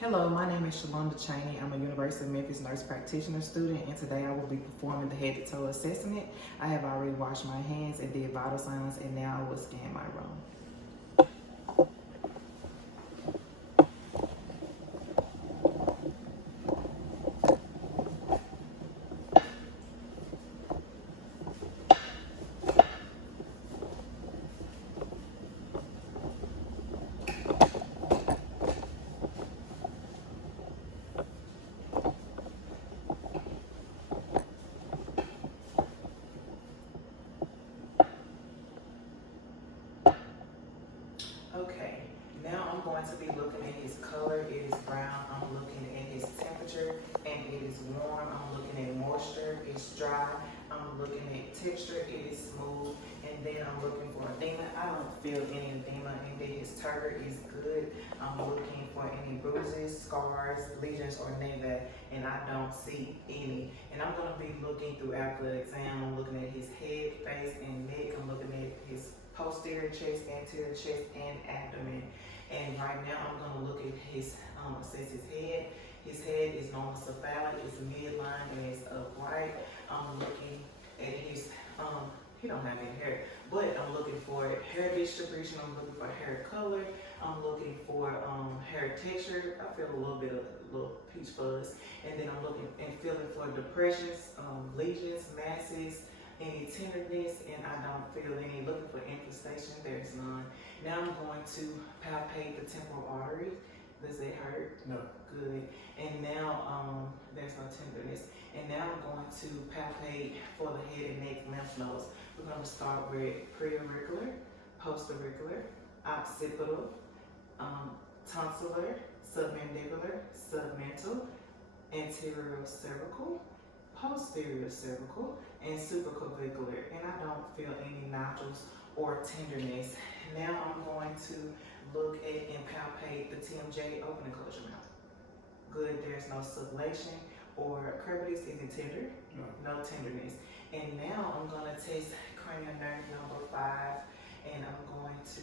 Hello, my name is Shalanda Chaney. I'm a University of Memphis nurse practitioner student, and today I will be performing the head-to-toe assessment. I have already washed my hands and did vital signs, and now I will scan my room. Okay, now I'm going to be looking at his color. It is brown. I'm looking at his temperature, and it is warm. I'm looking at moisture. It's dry. I'm looking at texture. It is smooth. And then I'm looking for edema. I don't feel any edema. And then his turgor is good. I'm looking for any bruises, scars, lesions, or nevi, and I don't see any. And I'm going to be looking throughout the exam. I'm looking at his head, face, and neck. I'm looking at his posterior chest, anterior chest, and abdomen. And right now I'm going to look at his, assess his head. His head is normocephalic, it's midline, and it's upright. I'm looking at his, he don't have any hair, but I'm looking for hair distribution, I'm looking for hair color, I'm looking for hair texture. I feel a little bit of a little peach fuzz. And then I'm looking and feeling for depressions, lesions, masses, any tenderness, and I don't feel any. Looking for infestation, there's none. Now I'm going to palpate the temporal artery. Does it hurt? No. Good. And now there's no tenderness. And now I'm going to palpate for the head and neck lymph nodes. We're going to start with preauricular, postauricular, occipital, tonsillar, submandibular, submental, anterior cervical, posterior cervical, and supraclavicular, and I don't feel any nodules or tenderness. Now I'm going to look at and palpate the TMJ, open and close your mouth. Good, there's no sublation or curvatus. Is it tender? No tenderness. And now I'm going to test cranial nerve number 5, and I'm going to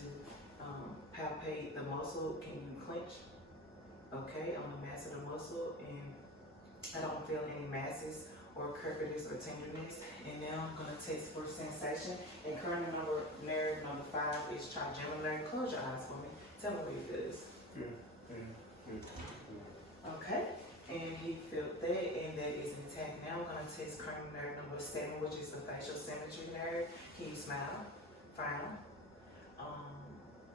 palpate the muscle. Can you clench? Okay, on the mass of the muscle, and I don't feel any masses or curvatus or tenderness. And now I'm going to test for sensation. And cranial nerve number 5 is trigeminal nerve. Close your eyes for me. Tell me what it does. Okay, and he felt that, and that is intact. Now I'm going to test cranial nerve number 7, which is the facial symmetry nerve. Can you smile, frown,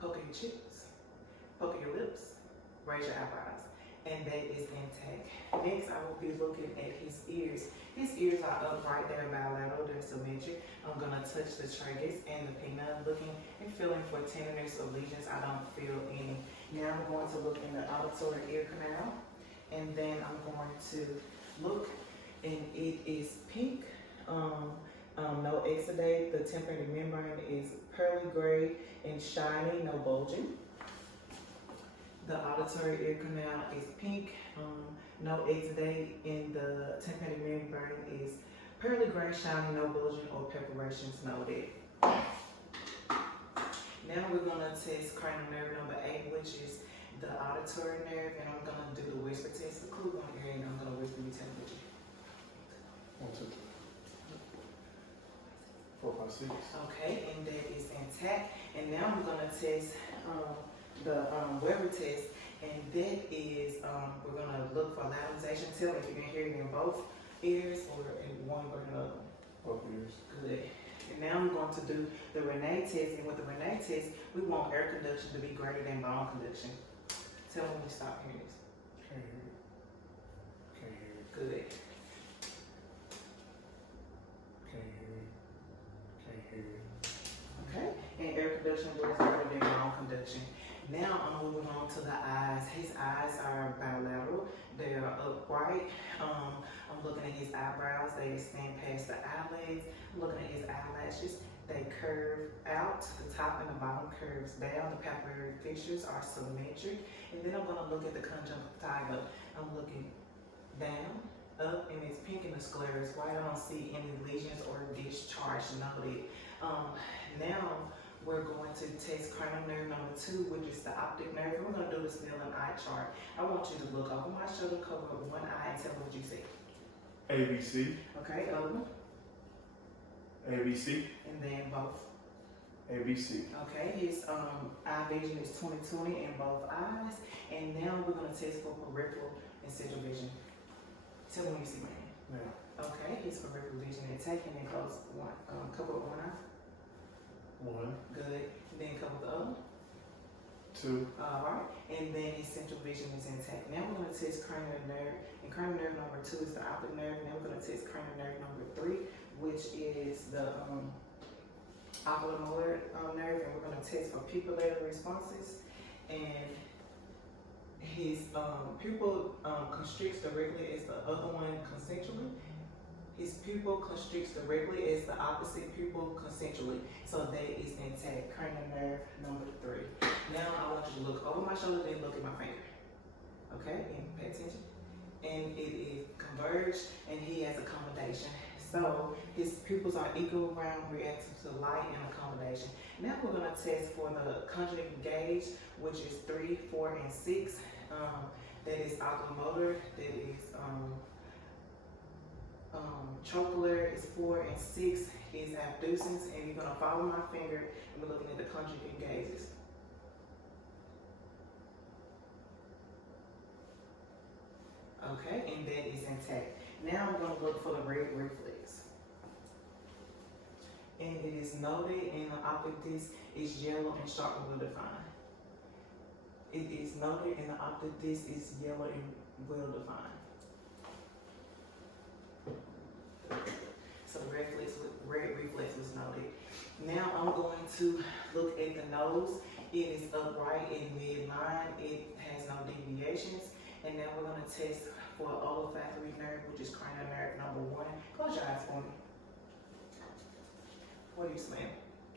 poke your cheeks, poke your lips, raise your eyebrows, and that is intact. Next, I will be looking at his ears. His ears are upright, they're bilateral, they're symmetric. I'm going to touch the tragus and the pinna, looking and feeling for tenderness or lesions. I don't feel any. Now I'm going to look in the auditory ear canal, and then I'm going to look, and it is pink, no exudate. The tympanic membrane is pearly gray and shiny, no bulging. The auditory ear canal is pink, no exudate, and the tympanic membrane is pearly gray, shiny, no bulging or perforations noted. Now we're going to test cranial nerve number 8, which is the auditory nerve, and I'm going to do the whisper test. The clue on here, and I'm going to whisper you temperature. 1, 2, 3, 4, 5, 6. Okay, and that is intact. And now I'm going to test the Weber test, and that is, we're going to look for lateralization. Tell me if you can hear it in both ears or in one or another. Both ears. Good. And now I'm going to do the Rene test, and with the Rene test, we want air conduction to be greater than bone conduction. Tell me when you stop hearing this. Can't hear it. Can't hear it. Good. Can't hear it. Can't hear it. Okay, and air conduction was greater than bone conduction. Now I'm moving on to the eyes. His eyes are bilateral. They are upright. I'm looking at his eyebrows. They extend past the eyelids. I'm looking at his eyelashes. They curve out. The top and the bottom curves down. The papillary fissures are symmetric. And then I'm going to look at the conjunctiva. I'm looking down, up, and it's pink, and the sclera is white. I don't see any lesions or discharge noted. Now we're going to test cranial nerve number 2, which is the optic nerve. And we're going to do the Snellen eye chart. I want you to look over my shoulder, cover up one eye, and tell me what you see. ABC, Okay, other one. ABC, And then both. ABC. Okay, his eye vision is 20/20 in both eyes. And now we're going to test for peripheral and central vision. Tell me when you see my hand. Now, Okay, his peripheral vision intact, and then close one, cover up one eye. 1, Good. And then cover the other. 2, Alright. And then his central vision is intact. Now we're going to test cranial nerve. And cranial nerve number 2 is the optic nerve. Now we're going to test cranial nerve number 3, which is the oculomotor nerve. And we're going to test for pupillary responses. And his pupil constricts directly as the other one concentrally. His pupil constricts directly as the opposite pupil concentrally. So that is intact. Cranial nerve number 3. Now I want you to look over my shoulder, then look at my finger. Okay, and pay attention. And it is converged, and he has accommodation. So his pupils are equal round reactive to light and accommodation. Now we're going to test for the conjunctive gauge, which is 3, 4, and 6. That is oculomotor. That is trochlear is 4, and 6 is abducens. And you're going to follow my finger, and we're looking at the conjunctive gauges. Okay, and that is intact. Now I'm going to look for the red reflex. And it is noted in the optic disc is yellow and sharply well defined. It is noted in the optic disc is yellow and well defined. So red reflex was noted. Now I'm going to look at the nose. It is upright in midline. It has no deviations. And now we're going to test for olfactory nerve, which is cranial nerve number 1. Close your eyes for me. What do you smell?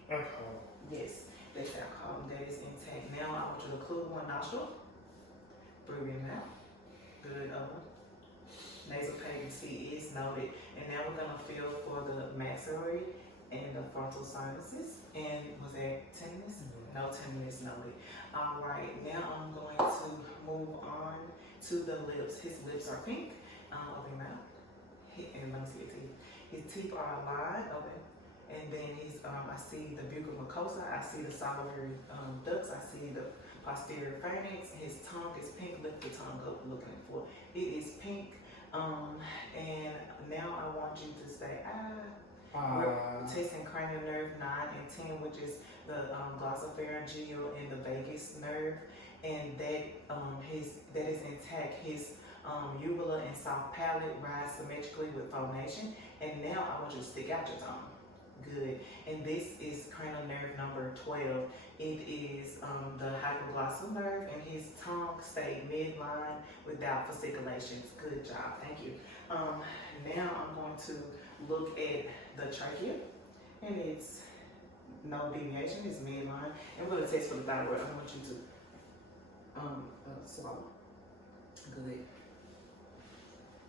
alcohol. Yes, that's alcohol. That is intact. Now I want you to close one nostril. Breathe in and out. Good. Nasal patency is noted. And now we're going to feel for the maxillary and the frontal sinuses. And was that tenderness? No tenderness noted. All right, now I'm going to move on to the lips. His lips are pink. Open your mouth. And let me see your teeth. His teeth are aligned. Open. And then his, I see the buccal mucosa. I see the salivary ducts. I see the posterior pharynx. His tongue is pink. Lift the tongue up, looking for. It is pink. And now I want you to say We're testing cranial nerve 9 and 10, which is the glossopharyngeal and the vagus nerve, and that is intact. His uvula and soft palate rise symmetrically with phonation. And now I want you to stick out your tongue. Good. And this is cranial nerve number 12. It is the hypoglossal nerve, and his tongue stayed midline without fasciculations. Good job. Thank you. Now I'm going to look at the trachea, and it's no deviation. It's midline. And we're going to test for the thyroid. I want you to swallow. Good.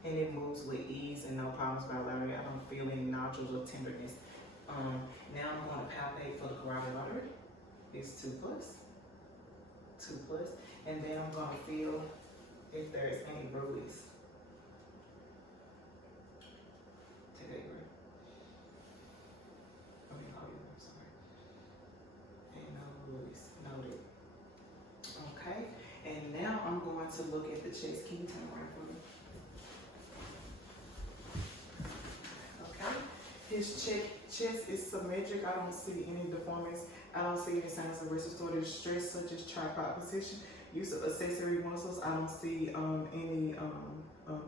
And it moves with ease and no problems bilaterally. I don't feel any nodules or tenderness. Now I'm going to palpate for the carotid artery. It's 2+. And then I'm going to feel if there is any bruise. Take a breath. I'm sorry. And no bruise. Noted. Okay. And now I'm going to look at the chest. Can you turn around for me? Okay. His chest is symmetric. I don't see any deformities. I don't see any signs of respiratory distress, such as tripod position, use of accessory muscles. I don't see any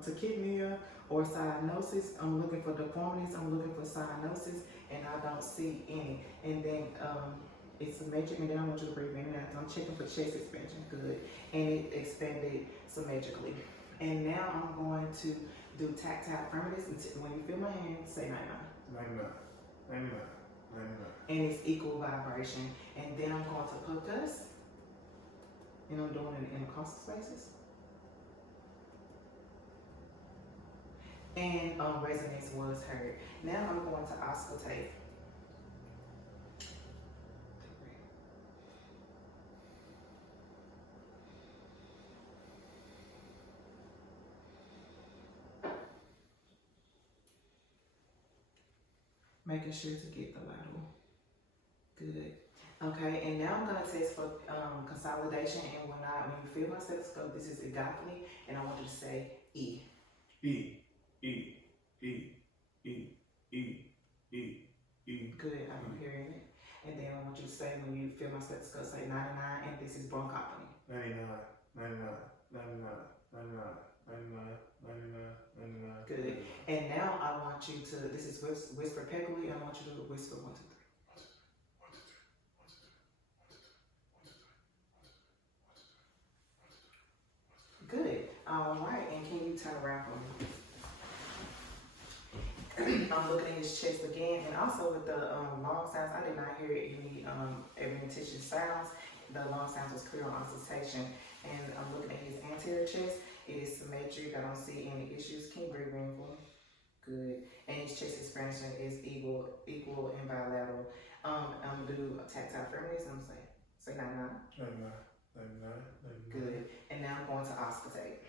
tachypnea or cyanosis. I'm looking for deformities. I'm looking for cyanosis, and I don't see any. And then it's symmetric, and then I want you to breathe in and out. I'm checking for chest expansion. Good. And it expanded symmetrically. And now I'm going to do tactile firmness. When you feel my hand, say nine. And it's equal vibration. And then I'm going to percuss. And I'm doing it in intercostal spaces. And resonance was heard. Now I'm going to auscultate. Making sure to get the lateral. Good. Okay, and now I'm gonna test for consolidation, and when you feel my stethoscope, this is egophony, and I want you to say E. E, E, E, E, E, E, E. Good, I don't hear it. And then I want you to say, when you feel my stethoscope, say 99, and this is bronchophony. 99, 99, 99, 99, 99, 99, 99. Good. And now I want you to, this is whisper peckily, I want you to whisper 1, 2, 3. Good. All right, and can you turn around for me? I'm looking at his chest again, and also with the long sounds, I did not hear any adventitious sounds. The long sounds was clear on auscultation, and I'm looking at his anterior chest. It is symmetric. I don't see any issues. Can you breathe in for me? Good. And his chest expansion is equal and bilateral. I'm gonna do tactile firmness. I'm gonna say 99. 99, 99, 99. Good. And now I'm going to auscultate.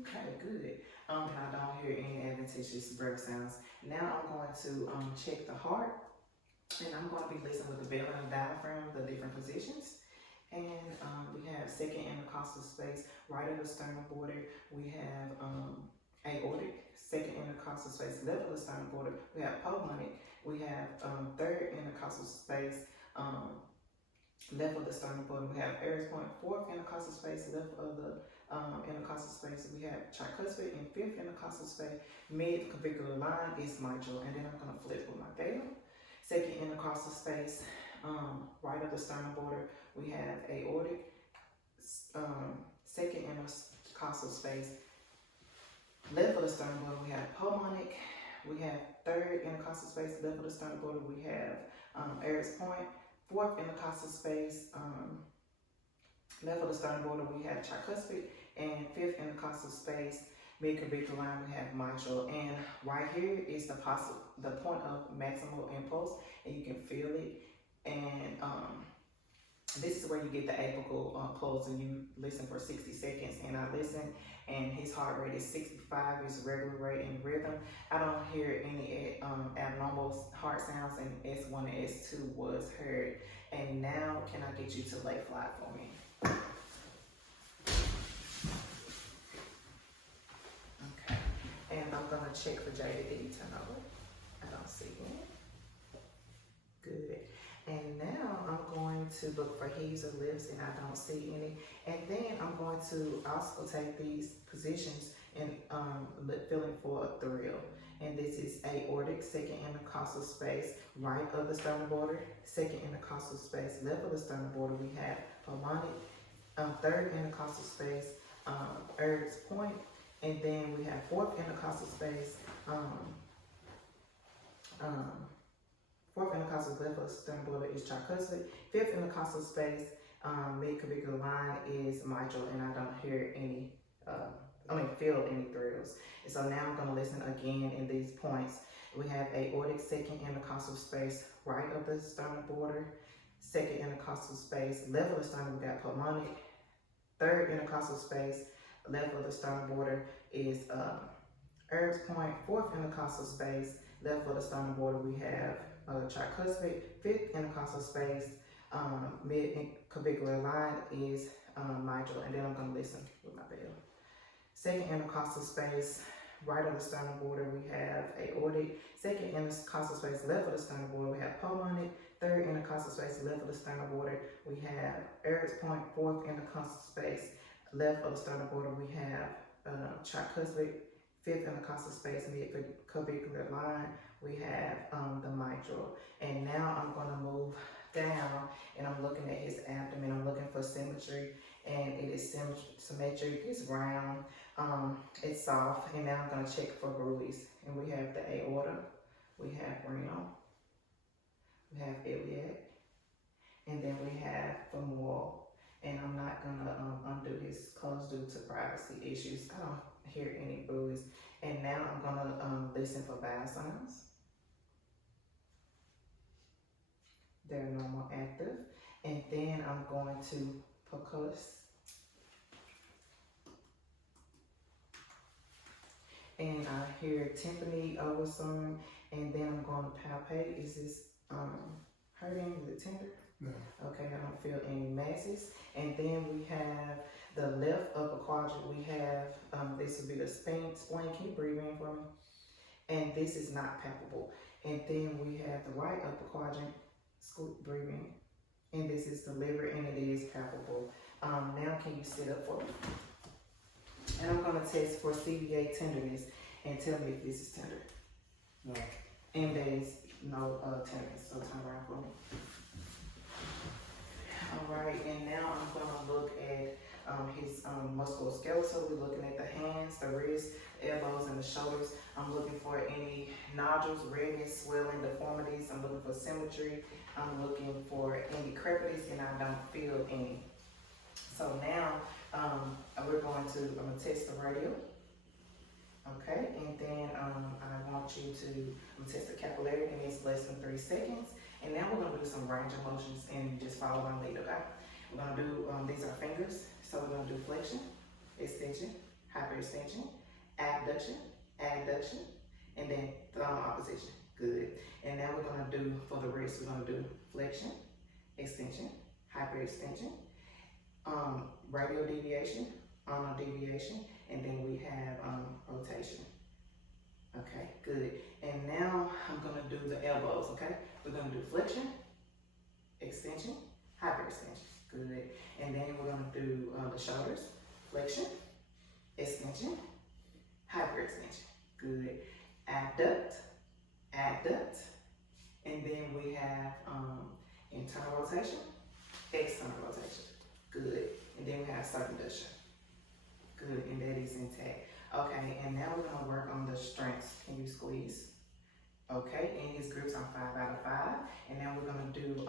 Okay, good. And I don't hear any adventitious breath sounds. Now I'm going to check the heart, and I'm going to be listening with the belly and the diaphragm, the different positions. And we have second intercostal space, right of the sternum border. We have aortic, second intercostal space, left of the sternum border. We have pulmonic. We have third intercostal space, left of the sternum border. We have Aries point, fourth intercostal space, left of the intercostal space. We have tricuspid, and fifth intercostal space, mid clavicular line is mitral. And then I'm going to flip with my veil. Second intercostal space, right of the sternum border, we have aortic. Second intercostal space, left of the sternum border, we have pulmonic. We have third intercostal space, left of the sternum border, we have Aries point. Fourth intercostal space, left of the sternum border, we have tricuspid. And fifth intercostal space, mid-clavicular line, we have mitral. And right here is the point of maximal impulse, and you can feel it. And this is where you get the apical pulse, and you listen for 60 seconds. And I listen, and his heart rate is 65, his regular rate and rhythm. I don't hear any abnormal heart sounds, and S1 and S2 was heard. And now, can I get you to lay flat for me? Okay. And I'm gonna check for JD. Turn over. I don't see it. Good. And now I'm going to look for heaves or lifts, and I don't see any. And then I'm going to auscultate these positions and feeling for a thrill. And this is aortic, second intercostal space, right of the sternum border. Second intercostal space, left of the sternum border, we have pulmonic. Third intercostal space, Aries point. And then we have fourth intercostal space, fourth intercostal left of the sternum border is tricuspid. Fifth intercostal space, mid-clavicular line is mitral, and I don't hear any, feel any thrills. And so now I'm going to listen again in these points. We have aortic, second intercostal space, right of the sternum border. Second intercostal space, left of the sternum, we got pulmonic. Third intercostal space, left of the sternum border is Aries point. Fourth intercostal space, left of the sternum border, we have tricuspid. Fifth intercostal space, mid-clavicular line is mitral. And then I'm going to listen with my bell. Second intercostal space, right of the sternum border, we have aortic. Second intercostal space, left of the sternum border, we have pulmonic. Third intercostal space, left of the sternum border, we have Aries point. Fourth intercostal space, left of the sternum border, we have tricuspid. Fifth intercostal space, mid-clavicular line, we have the mitral. And now I'm going to move down, and I'm looking at his abdomen. I'm looking for symmetry, and it is symmetric. It's round, it's soft. And now I'm going to check for bruise. And we have the aorta, we have renal, we have iliac, and then we have femoral. And I'm not going to undo his clothes due to privacy issues. I don't hear any bruise. And now I'm going to listen for bowel signs. They're normal, active. And then I'm going to percuss. And I hear tympani over some, and then I'm going to palpate. Is this hurting? Is it tender? No. Okay, I don't feel any masses. And then we have the left upper quadrant. We have, this would be the spleen. Can you breathe in for me? And this is not palpable. And then we have the right upper quadrant, breathe in. And this is the liver, and it is palpable. Now can you sit up for me? And I'm gonna test for CVA tenderness and tell me if this is tender. No. And there is no tenderness, so turn around for me. All right, and now I'm gonna look at his musculoskeletal. We're looking at the hands, the wrists, elbows, and the shoulders. I'm looking for any nodules, redness, swelling, deformities. I'm looking for symmetry. I'm looking for any crepitus, and I don't feel any. So now we're going to test the radio. Okay, and then I want you to test the capillarity, and it's less than 3 seconds. And now we're gonna do some range of motions and just follow my lead, okay? We're gonna do, these are fingers. So we're gonna do flexion, extension, hyperextension, abduction, adduction, and then thumb opposition. Good. And now we're gonna do, for the wrist, we're gonna do flexion, extension, hyperextension, radial deviation, ulnar deviation, and then we have rotation. Okay, good. And now I'm gonna do the elbows, okay? We're gonna do flexion, extension, hyperextension. Good. And then we're gonna do the shoulders, flexion, extension, hyperextension. Good. Abduct, adduct, and then we have internal rotation, external rotation. Good. And then we have circumduction. Good, and that is intact. Okay, and now we're gonna work on the strengths. Can you squeeze? Okay, and his grips are 5 out of 5. And now we're gonna do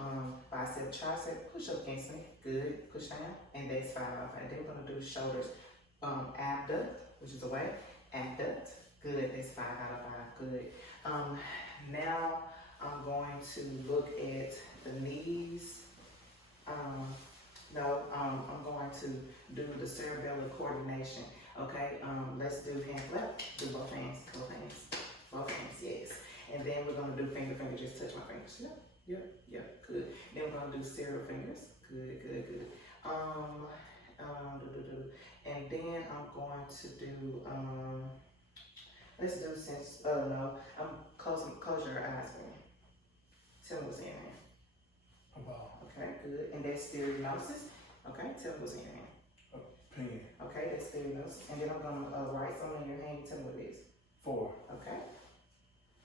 bicep, tricep, push up against me. Good, push down, and that's 5 out of 5. Then we're gonna do shoulders, abduct, which is away, adduct. Good, that's 5 out of 5, good. Now I'm going to look at the knees. I'm going to do the cerebellar coordination. Okay, let's do hand flap. Do both hands, yes. And then we're gonna do finger, just touch my fingers. Yep, good. Then we're gonna do serial fingers. Good. And then I'm going to do, let's do close your eyes for me. Tell me what's in your hand. A ball. Okay, good. And that's stereognosis. Okay, tell me what's in your hand. A pen. Okay, that's stereognosis. And then I'm gonna write something in your hand. Tell me what it is. 4. Okay.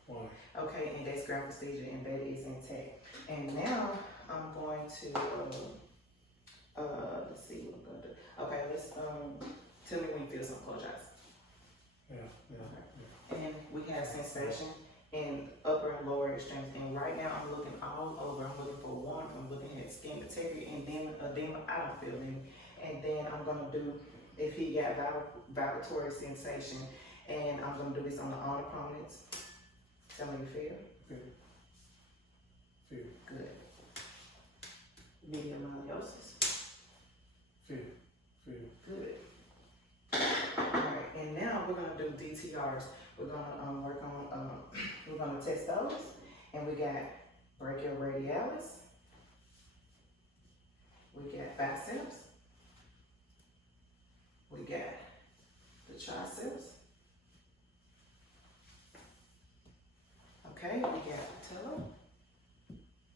1. Okay, and that's graphesthesia, and that is intact. And now I'm going to let's see what I'm gonna do. Okay, let's tell me when you feel something. Close your eyes. Yeah. And we have sensation in upper and lower extremes. And right now I'm looking all over. I'm looking for warmth. I'm looking at skin integrity, and then edema. I don't feel any. And then I'm gonna do if he got vibratory sensation, and I'm gonna do this on the ulnar prominence. Tell me you feel. Feel. Good. Medial malleosis. Feel. Good. Alright, and now we're gonna do DTRs. We're gonna work on we're gonna test those. And we got brachioradialis. We got biceps. We got the triceps. Okay, we got patella.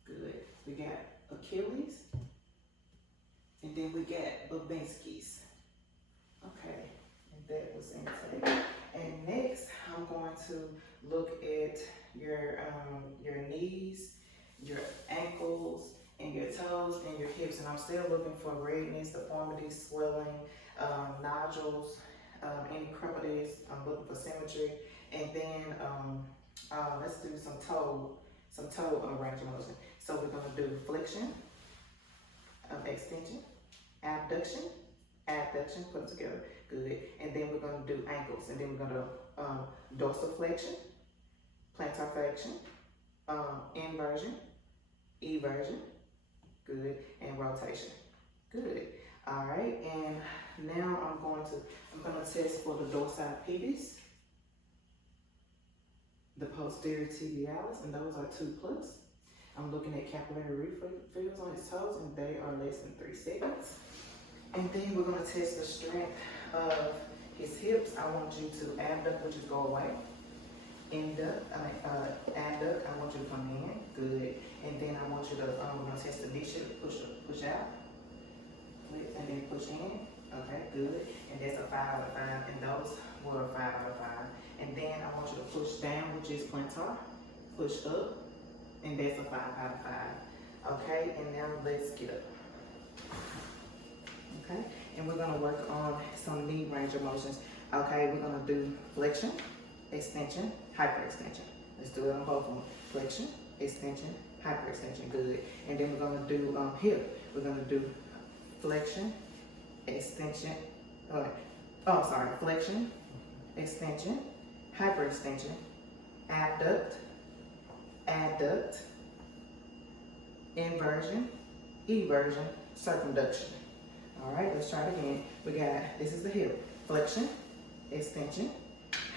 Good. We got Achilles. And then we got Babinski's. Okay, and that was intake. And next, I'm going to look at your knees, your ankles, and your toes and your hips. And I'm still looking for redness, deformities, swelling, nodules, any crepitus. I'm looking for symmetry. And then let's do some toe range of motion. So we're gonna do flexion, extension, abduction, adduction, put them together, good. And then we're gonna do ankles, and then we're gonna dorsiflexion, plantar flexion, inversion, eversion, good, and rotation, good. All right, and now I'm gonna test for the dorsal pubis, the posterior tibialis, and those are 2+. I'm looking at capillary refills on his toes, and they are less than 3 seconds. And then we're gonna test the strength of his hips. I want you to abduct, which is go away. Abduct, I want you to come in, good. And then I want you to, we're gonna test the knee shift, push out, and then push in, okay, good. And that's a 5 out of 5, and those were a 5 out of 5. And then I want you to push down, which is plantar, push up, and that's a 5 out of 5. Okay, and now let's get up. Okay, and we're gonna work on some knee range of motions. Okay, we're gonna do flexion, extension, hyperextension. Let's do it on both of them. Flexion, extension, hyperextension, good. And then we're gonna do hip. We're gonna do flexion, extension, flexion, extension, hyperextension, abduct, adduct, inversion, eversion, circumduction. All right, let's try it again. We got, this is the hip, flexion, extension,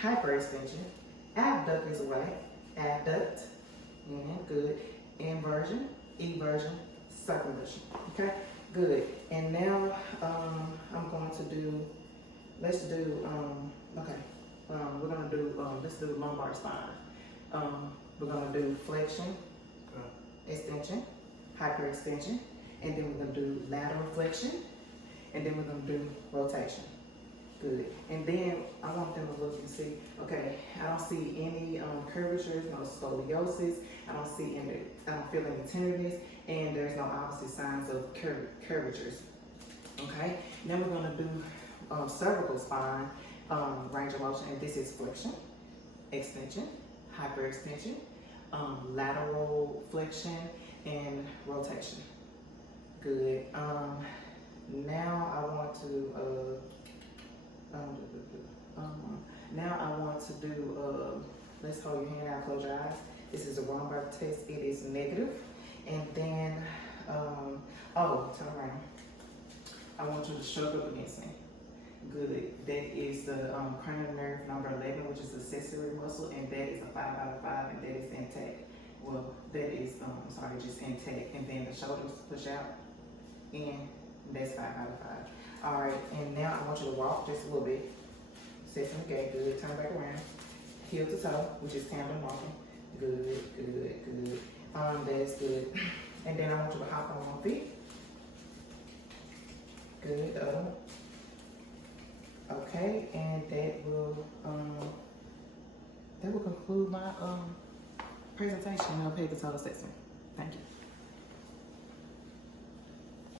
hyperextension, abduct is away, adduct, good, inversion, eversion, circumduction, okay, good. And now I'm going to do, let's do, we're gonna do, let's do lumbar spine. We're gonna do flexion, extension, hyperextension, and then we're gonna do lateral flexion, and then we're gonna do rotation. Good. And then I want them to look and see, okay, I don't see any curvatures, no scoliosis, I don't feel any tenderness, and there's no opposite signs of curvatures. Okay, now we're gonna do cervical spine range of motion, and this is flexion, extension, hyperextension, lateral flexion, and rotation. Good. Now I want to do, let's hold your hand out, close your eyes. This is a lumbar test, it is negative. And then, turn around. I want you to shrug up against me. Good. That is the cranial nerve number 11, which is the accessory muscle, and that is a 5 out of 5, and that is intact. Well, that is, just intact. And then the shoulders push out, in, that's 5 out of 5. All right, and now I want you to walk just a little bit. Set some gait, good. Turn back around. Heel to toe, which is tandem walking. Good, good, good. That's good. And then I want you to hop on 1 feet. Good, the other one. Okay, and that will conclude my presentation of head to toe assessment. Thank you.